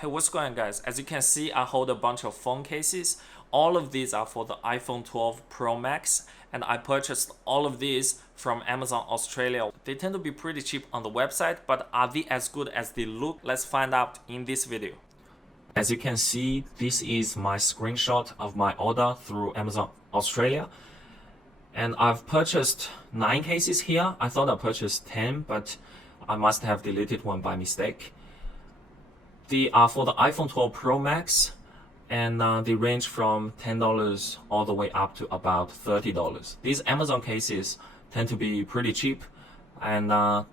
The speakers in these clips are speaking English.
Hey, what's going on, guys? As you can see, I hold a bunch of phone cases. All of these are for the iPhone 12 Pro Max, and I purchased all of these from Amazon Australia. They tend to be pretty cheap on the website, but are they as good as they look? Let's find out in this video. As you can see, this is my screenshot of my order through Amazon Australia. And I've purchased 9 cases here. I thought I purchased 10, but I must have deleted one by mistake. They are for the iPhone 12 Pro Max, and they range from $10 all the way up to about $30. These Amazon cases tend to be pretty cheap. And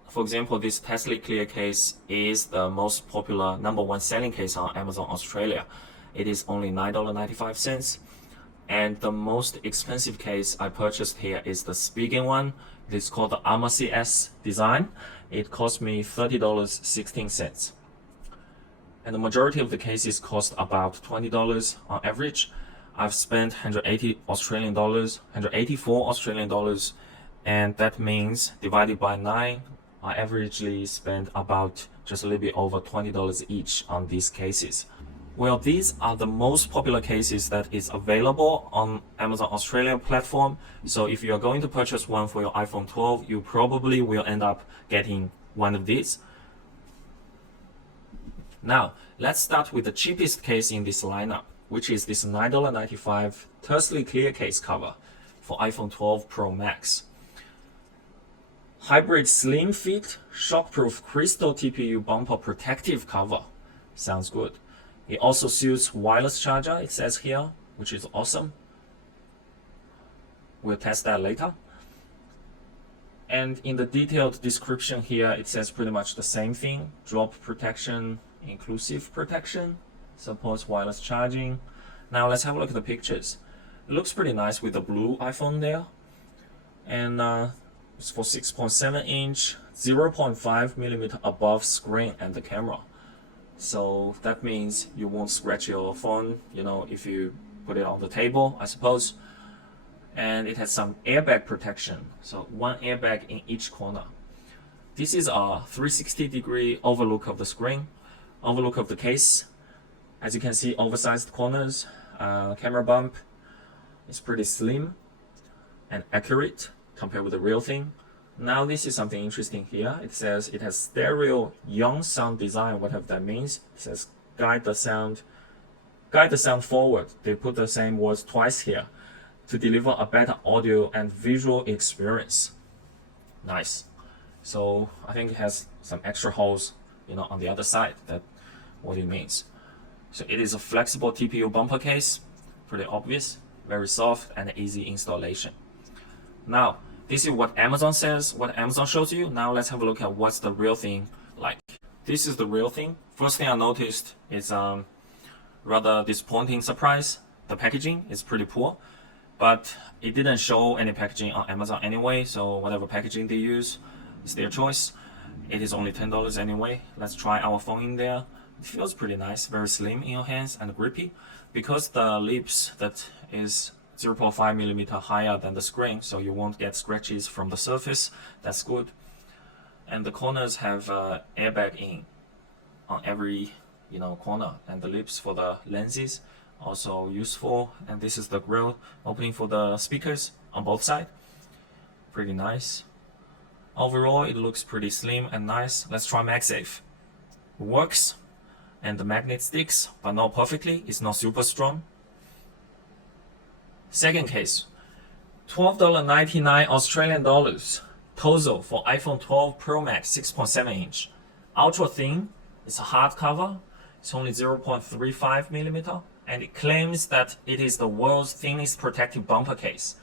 for example, this Tesla Clear case is the most popular #1 selling case on Amazon Australia. It is only $9.95. And the most expensive case I purchased here is the Spigen one. It's called the Armor CS design. It cost me $30.16. And the majority of the cases cost about $20 on average. I've spent 180 Australian dollars, 184 Australian dollars, and that means divided by 9, I averagely spend about just a little bit over $20 each on these cases. Well, these are the most popular cases that is available on Amazon Australia platform. So if you are going to purchase one for your iPhone 12, you probably will end up getting one of these. Now, let's start with the cheapest case in this lineup, which is this $9.95 Tesla Clear case cover for iPhone 12 Pro Max. Hybrid slim fit, shockproof crystal TPU bumper protective cover. Sounds good. It also suits wireless charger, it says here, which is awesome. We'll test that later. And in the detailed description here, it says pretty much the same thing. Drop protection, inclusive protection, supports wireless charging. Now let's have a look at the pictures. It looks pretty nice with the blue iPhone there. And it's for 6.7 inch, 0.5 millimeter above screen and the camera. So that means you won't scratch your phone, if you put it on the table, I suppose. And it has some airbag protection. So one airbag in each corner. This is a 360-degree overlook of the screen, overlook of the case. As you can see, oversized corners, camera bump. It's pretty slim and accurate compared with the real thing. Now this is something interesting here. It says it has stereo young sound design, whatever that means. It says guide the sound forward. They put the same words twice here to deliver a better audio and visual experience. Nice. So I think it has some extra holes, on the other side. That's what it means. So it is a flexible TPU bumper case, pretty obvious, very soft and easy installation. Now, this is what Amazon says, what Amazon shows you. Now let's have a look at what's the real thing like. This is the real thing. First thing I noticed is rather disappointing surprise. The packaging is pretty poor, but it didn't show any packaging on Amazon anyway, so whatever packaging they use is their choice. It is only $10 anyway. Let's try our phone in there. It feels pretty nice, very slim in your hands and grippy. Because the lips that is 0.5 millimeter higher than the screen, so you won't get scratches from the surface. That's good. And the corners have airbag in on every corner, and the lips for the lenses also useful. And this is the grill opening for the speakers on both sides. Pretty nice. Overall, it looks pretty slim and nice. Let's try Magsafe. It works, and the magnet sticks, but not perfectly. It's not super strong. Second case, $12.99 Australian dollars. Tozo for iPhone 12 Pro Max 6.7 inch. Ultra thin. It's a hardcover. It's only 0.35 millimeter, and it claims that it is the world's thinnest protective bumper case.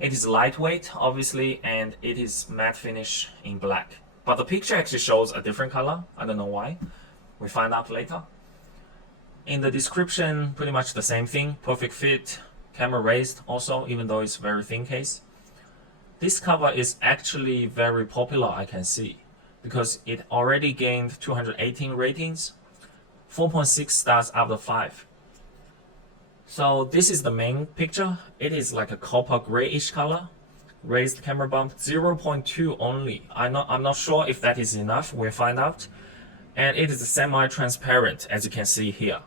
It is lightweight, obviously, and it is matte finish in black. But the picture actually shows a different color. I don't know why. We find out later. In the description, pretty much the same thing. Perfect fit. Camera raised also, even though it's very thin case. This cover is actually very popular, I can see, because it already gained 218 ratings, 4.6 stars out of 5. So this is the main picture. It is like a copper grayish color. Raised camera bump, 0.2 only. I'm not sure if that is enough. We'll find out. And it is semi-transparent, as you can see here.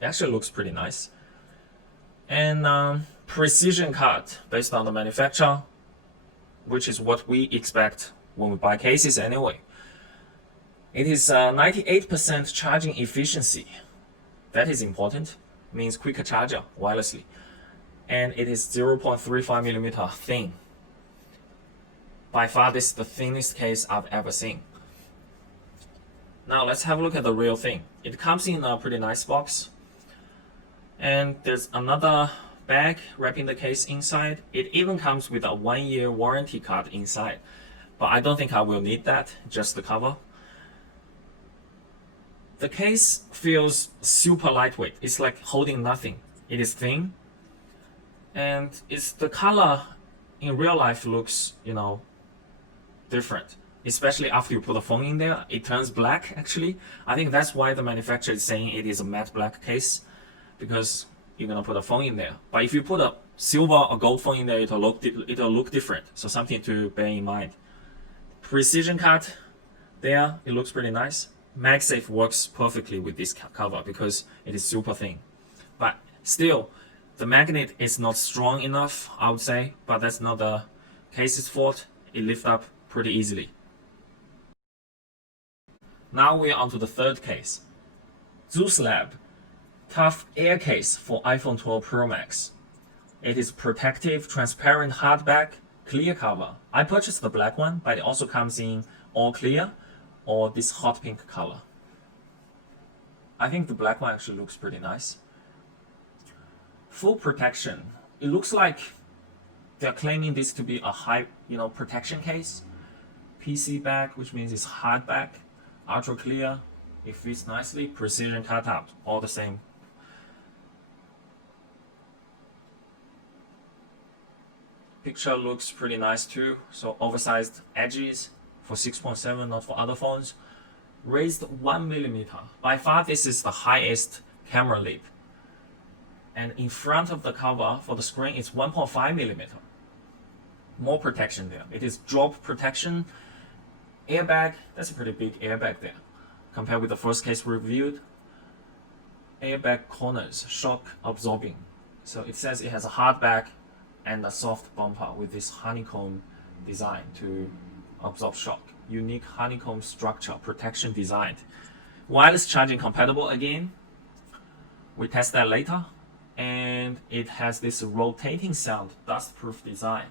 It actually looks pretty nice. And precision cut based on the manufacturer, which is what we expect when we buy cases anyway. It is 98% charging efficiency. That is important. Means quicker charger wirelessly. And it is 0.35mm thin. By far, this is the thinnest case I've ever seen. Now let's have a look at the real thing. It comes in a pretty nice box. And there's another bag wrapping the case inside. It even comes with a 1-year warranty card inside. But I don't think I will need that, just the cover. The case feels super lightweight. It's like holding nothing. It is thin. And the color in real life looks, different. Especially after you put a phone in there, it turns black actually. I think that's why the manufacturer is saying it is a matte black case, because you're gonna put a phone in there. But if you put a silver or gold phone in there, it'll look different. So something to bear in mind. Precision cut there, it looks pretty nice. Magsafe works perfectly with this cover because it is super thin. But still, the magnet is not strong enough, I would say, but that's not the case's fault. It lifts up pretty easily. Now we're on to the third case. Slab Tough Air Case for iPhone 12 Pro Max. It is protective, transparent hardback, clear cover. I purchased the black one, but it also comes in all clear or this hot pink color. I think the black one actually looks pretty nice. Full protection. It looks like they're claiming this to be a high, protection case. PC back, which means it's hardback, ultra clear. It fits nicely. Precision cutout, all the same. Picture looks pretty nice too. So oversized edges for 6.7, not for other phones. Raised 1mm. By far, this is the highest camera lip. And in front of the cover for the screen, it's 1.5mm. More protection there. It is drop protection. Airbag, that's a pretty big airbag there. Compared with the first case reviewed. Airbag corners, shock absorbing. So it says it has a hard back and a soft bumper with this honeycomb design to absorb shock. Unique honeycomb structure, protection designed. Wireless charging compatible again. We test that later. And it has this rotating sound, dust-proof design,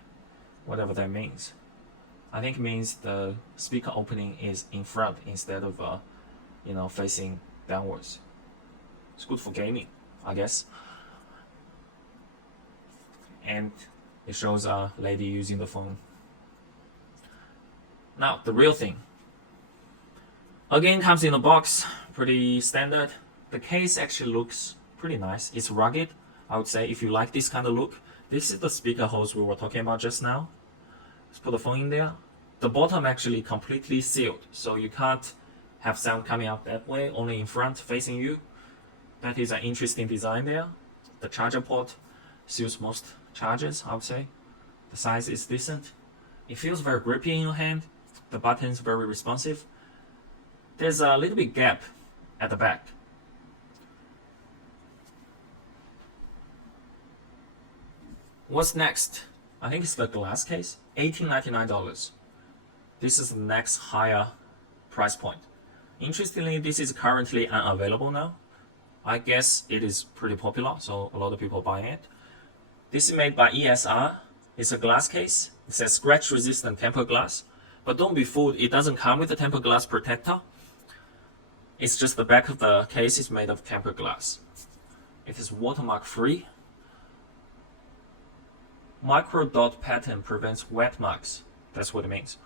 whatever that means. I think it means the speaker opening is in front instead of, facing downwards. It's good for gaming, I guess. And it shows a lady using the phone. Now, the real thing. Again, comes in a box, pretty standard. The case actually looks pretty nice. It's rugged, I would say, if you like this kind of look. This is the speaker holes we were talking about just now. Let's put the phone in there. The bottom actually completely sealed, so you can't have sound coming out that way, only in front facing you. That is an interesting design there. The charger port seals most chargers, I would say. The size is decent. It feels very grippy in your hand. The button's very responsive. There's a little bit gap at the back. What's next? I think it's the glass case. $18.99. This is the next higher price point. Interestingly, this is currently unavailable now. I guess it is pretty popular, so a lot of people buying it. This is made by ESR. It's a glass case. It says scratch resistant tempered glass. But don't be fooled, it doesn't come with a tempered glass protector. It's just the back of the case is made of tempered glass. It is watermark free. Micro dot pattern prevents wet marks. That's what it means.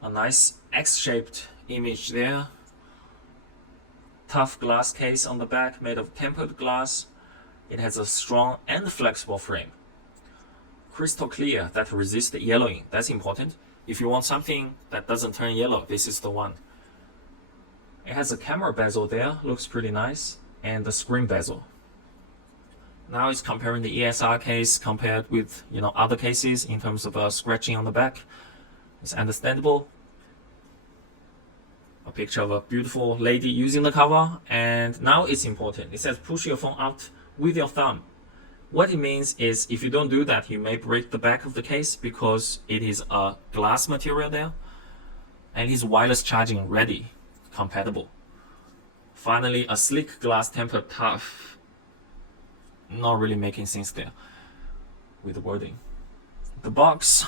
A nice X-shaped image there. Tough glass case on the back made of tempered glass. It has a strong and flexible frame. Crystal clear that resists yellowing. That's important. If you want something that doesn't turn yellow, this is the one. It has a camera bezel there, looks pretty nice, and the screen bezel. Now it's comparing the ESR case compared with other cases in terms of scratching on the back. It's understandable. a picture of a beautiful lady using the cover. And now it's important. It says push your phone out with your thumb. What it means is if you don't do that, you may break the back of the case because it is a glass material there. And it is wireless charging ready, compatible. Finally, a sleek glass tempered tough. Not really making sense there with the wording. The box,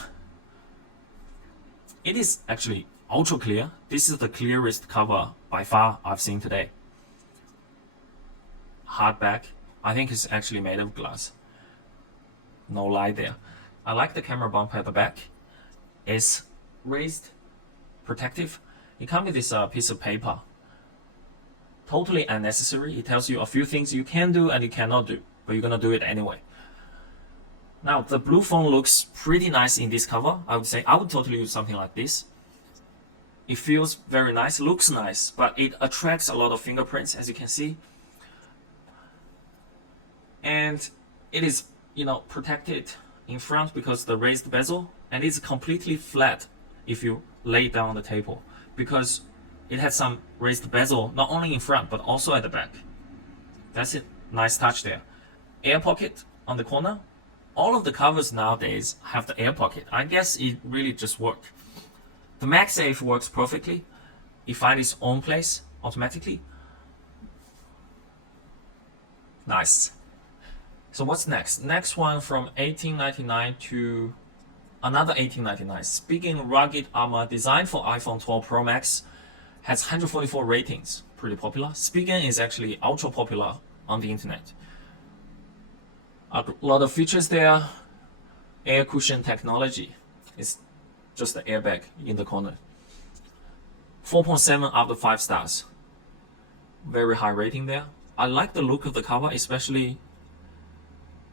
it is actually ultra clear. This is the clearest cover by far I've seen today. Hardback, I think it's actually made of glass. No lie there. I like the camera bump at the back. It's raised, protective. It comes with this piece of paper. Totally unnecessary. It tells you a few things you can do and you cannot do, but you're gonna do it anyway. Now the blue phone looks pretty nice in this cover. I would say I would totally use something like this. It feels very nice, looks nice, but it attracts a lot of fingerprints, as you can see. And it is, protected in front because the raised bezel, and it's completely flat if you lay it down on the table because it has some raised bezel not only in front but also at the back. That's it. Nice touch there. Air pocket on the corner. All of the covers nowadays have the air pocket. I guess it really just worked. The Magsafe works perfectly. It finds its own place automatically. Nice. So what's next? Next one from 1899 to another 1899. Spigen rugged armor designed for iPhone 12 Pro Max has 144 ratings. Pretty popular. Spigen is actually ultra popular on the internet. A lot of features there. Air cushion technology. It's just the airbag in the corner. 4.7 out of 5 stars. Very high rating there. I like the look of the cover, especially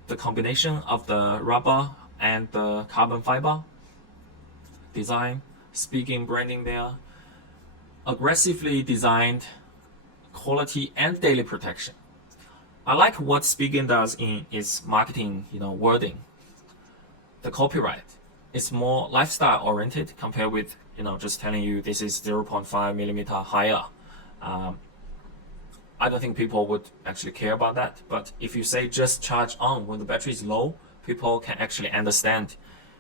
the combination of the rubber and the carbon fiber design. Spigen branding there. Aggressively designed quality and daily protection. I like what Spigen does in its marketing, wording. The copyright is more lifestyle oriented compared with, just telling you this is 0.5 millimeter higher. I don't think people would actually care about that. But if you say just charge on when the battery is low, people can actually understand.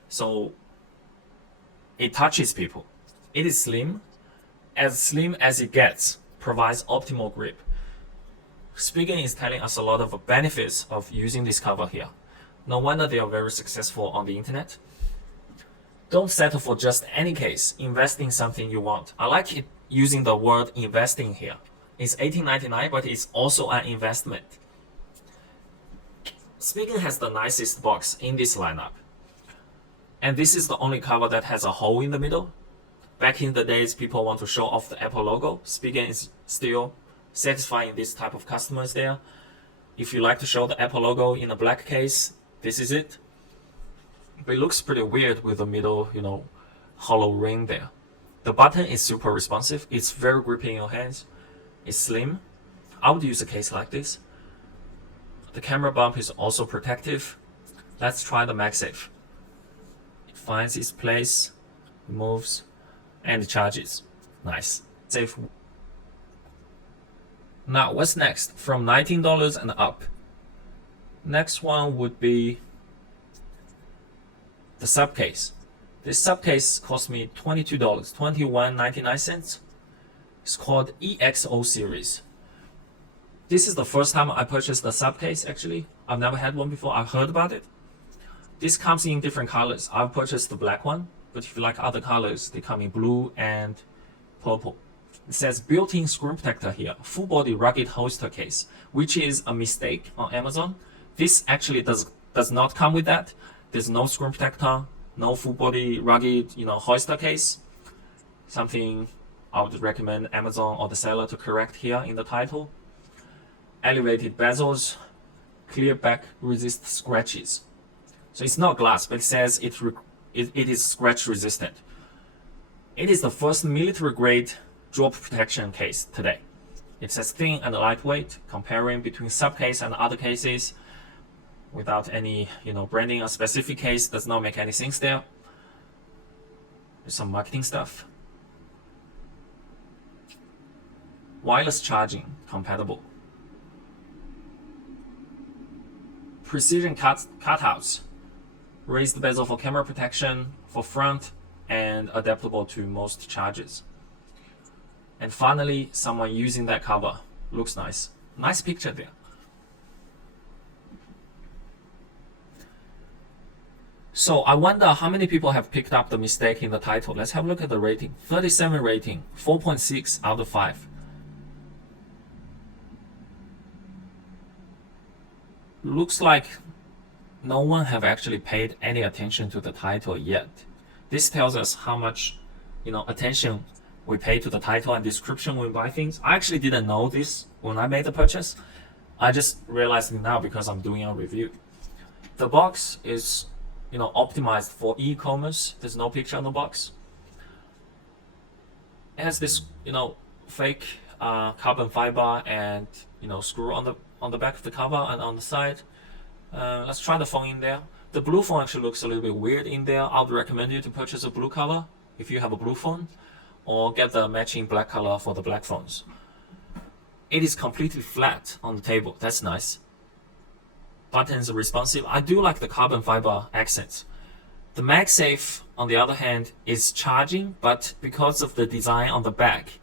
So it touches people. It is slim as it gets, provides optimal grip. Spigen is telling us a lot of benefits of using this cover here. No wonder they are very successful on the internet. Don't settle for just any case. Invest in something you want. I like it using the word investing here. It's $18.99, but it's also an investment. Spigen has the nicest box in this lineup. And this is the only cover that has a hole in the middle. Back in the days, people want to show off the Apple logo. Spigen is still satisfying this type of customers there. If you like to show the Apple logo in a black case, this is it. But it looks pretty weird with the middle, hollow ring there. The button is super responsive. It's very grippy in your hands. It's slim. I would use a case like this. The camera bump is also protective. Let's try the Magsafe. It finds its place, moves, and charges. Nice. Safe. Now, what's next? From $19 and up. Next one would be the sub case. This sub case cost me $22, $21.99. It's called EXO series. This is the first time I purchased the sub case actually. I've never had one before. I've heard about it. This comes in different colors. I've purchased the black one, but if you like other colors, they come in blue and purple. It says built-in screen protector here, full body rugged holster case, which is a mistake on Amazon. This actually does not come with that. There's no screen protector, no full body rugged, holster case. Something I would recommend Amazon or the seller to correct here in the title. Elevated bezels, clear back, resist scratches. So it's not glass, but it says it is scratch resistant. It is the first military grade drop protection case today. It says thin and lightweight, comparing between sub case and other cases without any, branding a specific case does not make any sense there. There's some marketing stuff. wireless charging compatible. Precision cutouts. Raised bezel for camera protection for front and adaptable to most charges. And finally, someone using that cover. Looks nice. Nice picture there. So I wonder how many people have picked up the mistake in the title. Let's have a look at the rating. 37 rating, 4.6 out of 5. Looks like no one have actually paid any attention to the title yet. This tells us how much, attention we pay to the title and description when we buy things. I actually didn't know this when I made the purchase. I just realized it now because I'm doing a review. The box is, optimized for e-commerce. There's no picture on the box. It has this, fake carbon fiber and screw on the back of the cover and on the side. Let's try the phone in there. The blue phone actually looks a little bit weird in there. I would recommend you to purchase a blue cover if you have a blue phone, or get the matching black color for the black phones. It is completely flat on the table. That's nice. Buttons are responsive. I do like the carbon fiber accents. The Magsafe, on the other hand, is charging, but because of the design on the back,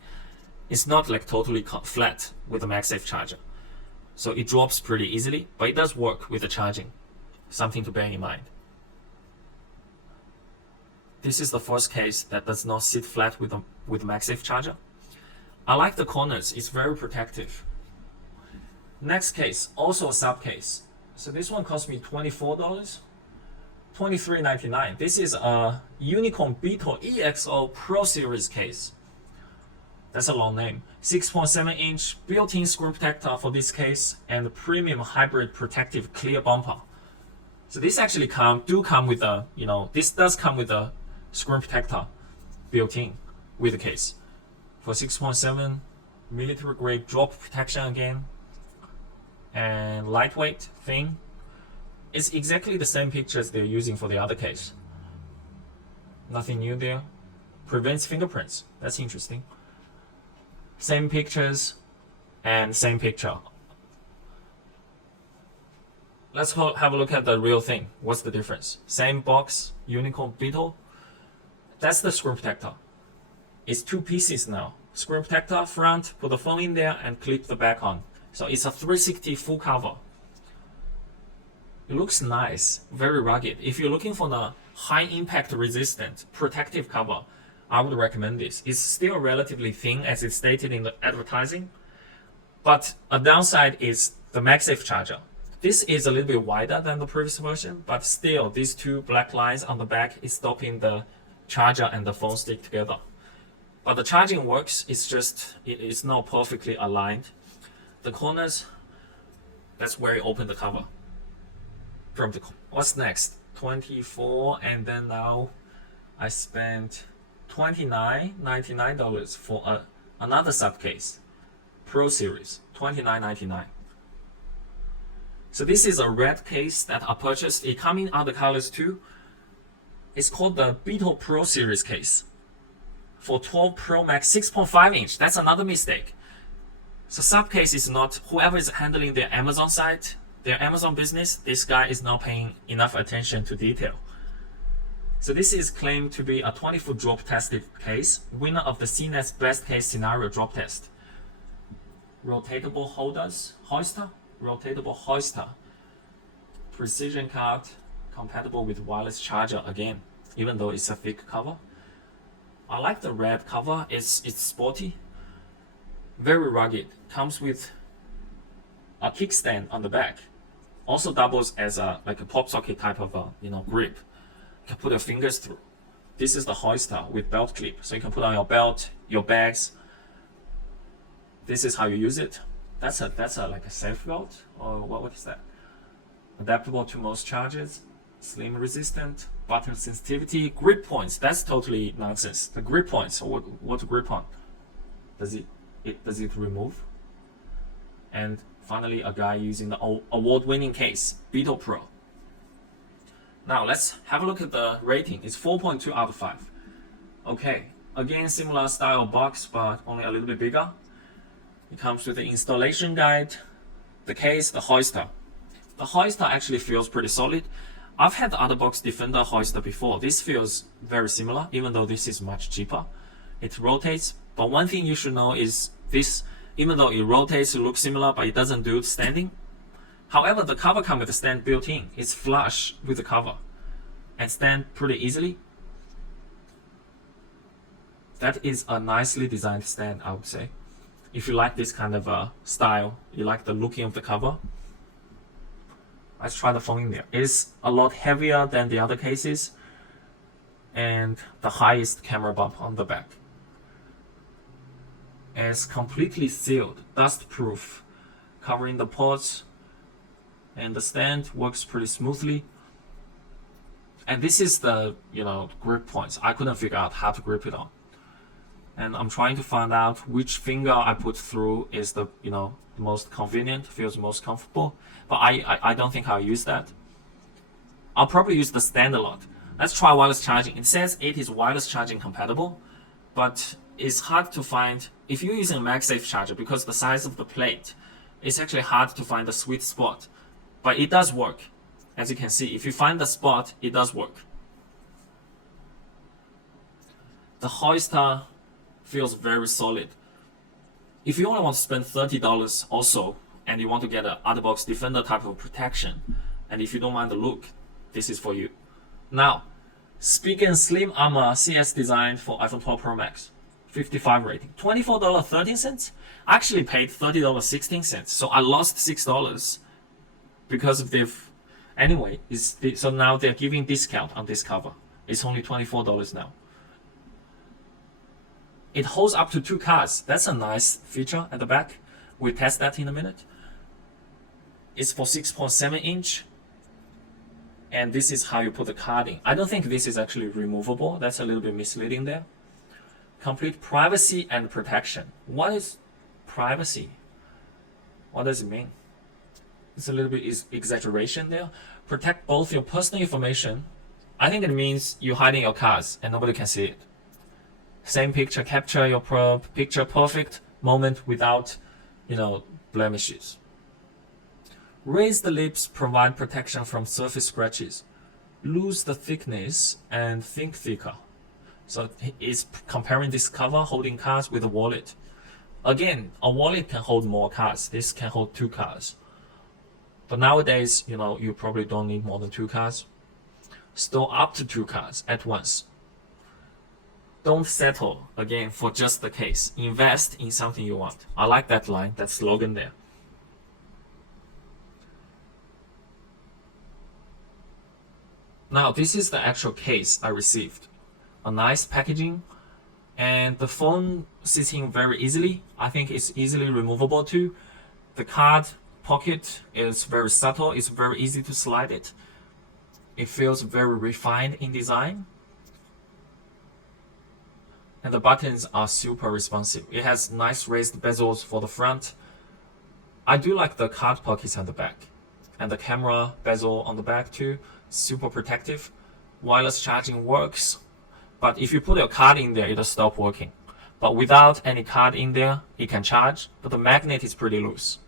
it's not like totally flat with the Magsafe charger. So it drops pretty easily, but it does work with the charging. Something to bear in mind. This is the first case that does not sit flat with the Magsafe charger. I like the corners, it's very protective. Next case, also a sub case. So this one cost me $24, $23.99. This is a Unicorn Beetle EXO Pro Series case. That's a long name. 6.7-inch built-in screen protector for this case, and premium hybrid protective clear bumper. So this actually come with a, this does come with a screen protector built-in with the case. For 6.7, military grade drop protection again, and lightweight, thin. It's exactly the same pictures they're using for the other case. Nothing new there. Prevents fingerprints. That's interesting. Same pictures and same picture. Let's have a look at the real thing. What's the difference? Same box, Unicorn Beetle. That's the screen protector. It's two pieces now. Screen protector front, put the phone in there and clip the back on. So it's a 360 full cover. It looks nice, very rugged. If you're looking for the high impact resistant protective cover, I would recommend this. It's still relatively thin as it's stated in the advertising, but a downside is the Magsafe charger. This is a little bit wider than the previous version, but still these two black lines on the back is stopping the charger and the phone stick together. But the charging works, it's not perfectly aligned. The corners, that's where you open the cover. What's next? 24, and then now I spent $29.99 for another sub case, Pro Series, $29.99. So this is a red case that I purchased. It comes in other colors too. It's called the Beetle Pro Series case for 12 Pro Max 6.5 inch. That's another mistake. So sub case is not, whoever is handling their Amazon site, their Amazon business, this guy is not paying enough attention to detail. So this is claimed to be a 20-foot drop tested case, winner of the CNET's best case scenario drop test. Rotatable hoister, precision cut, compatible with wireless charger again, even though it's a thick cover. I like the red cover, it's sporty, very rugged, comes with a kickstand on the back, also doubles as like a pop socket type of grip. You can put your fingers through. This is the hoister with belt clip, so you can put on your belt, your bags. This is how you use it. That's like a safe belt, or what is that? Adaptable to most charges, slim resistant, button sensitivity, grip points. That's totally nonsense. The grip points, what to grip on? Does it remove? And finally, a guy using the award-winning case, Beetle Pro. Now let's have a look at the rating. It's 4.2 out of 5. Okay, again, similar style box, but only a little bit bigger. It comes with the installation guide, the case, the hoister. The hoister actually feels pretty solid. I've had the OtterBox Defender hoister before. This feels very similar, even though this is much cheaper. It rotates, but one thing you should know is this, even though it rotates, it looks similar, but it doesn't do standing. However, the cover comes with a stand built in. It's flush with the cover and stand pretty easily. That is a nicely designed stand, I would say. If you like this kind of style, you like the looking of the cover. Let's try the phone in there. It's a lot heavier than the other cases and the highest camera bump on the back. It's completely sealed, dust proof, covering the ports, and the stand works pretty smoothly. And this is the grip points. I couldn't figure out how to grip it on. And I'm trying to find out which finger I put through is the most convenient, feels most comfortable. But I don't think I'll use that. I'll probably use the stand a lot. Let's try wireless charging. It says it is wireless charging compatible, but it's hard to find if you're using a Magsafe charger because the size of the plate. It's actually hard to find the sweet spot, but it does work. As you can see, if you find the spot, it does work. The hoister feels very solid. If you only want to spend $30 also, and you want to get an OtterBox Defender type of protection, and if you don't mind the look, this is for you. Now, Spigen Slim Armor CS designed for iPhone 12 Pro Max, 55 rating, $24.13. I actually paid $30.16, so I lost $6 because of the. Anyway, so now they're giving discount on this cover. It's only $24 now. It holds up to 2 cards. That's a nice feature at the back. We'll test that in a minute. It's for 6.7 inch. And this is how you put the card in. I don't think this is actually removable. That's a little bit misleading there. Complete privacy and protection. What is privacy? What does it mean? It's a little bit exaggeration there. Protect both your personal information. I think it means you're hiding your cards and nobody can see it. Same picture, capture your picture perfect moment without, blemishes. Raise the lips, provide protection from surface scratches. Lose the thickness and think thicker. So it's comparing this cover holding cards with a wallet. Again, a wallet can hold more cards. This can hold 2 cards. But nowadays, you probably don't need more than 2 cards. Store up to 2 cards at once. Don't settle, again, for just the case. Invest in something you want. I like that line, that slogan there. Now, this is the actual case I received. A nice packaging, and the phone sits in very easily. I think it's easily removable too. The card pocket is very subtle. It's very easy to slide it. It feels very refined in design. And the buttons are super responsive. It has nice raised bezels for the front. I do like the card pockets on the back. And the camera bezel on the back too. Super protective. Wireless charging works. But if you put your card in there, it'll stop working. But without any card in there, it can charge. But the magnet is pretty loose.